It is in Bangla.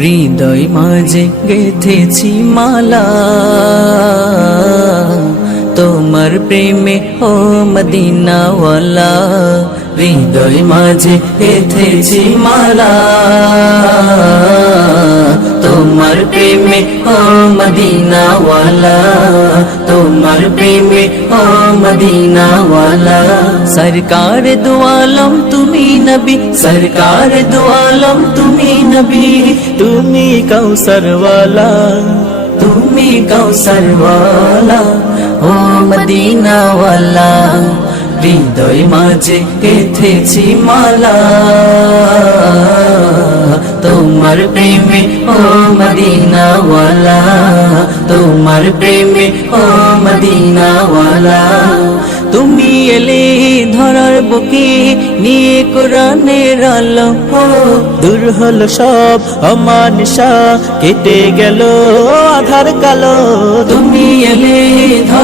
হৃদয় মাঝে গেথেছি মালা তোমার প্রেমে ও মদিনাওয়ালা। হৃদয় মাঝে গেথেছি মালা তোমার প্রেমে ও মদিনাওয়ালা, তোমার প্রেমে ও মদিনাওয়ালা। সরকার দো আলম তুমি নবী, সরকার দো আলম তুমি নবী, তুমি কৌসর ওয়ালা, তুমি কৌসর ওয়ালা ও মদিনাওয়ালা। হৃদয় মাঝে গেথেছি মালা তোমার প্রেমে ও মদিনাওয়ালা, তোমার প্রেমে ও মদিনাওয়ালা। তুমি এলে ধরার বুকে নিয়ে কোরআনের আলো, দূর হলো সব অমানিসা, কেটে গেল আধার কালো।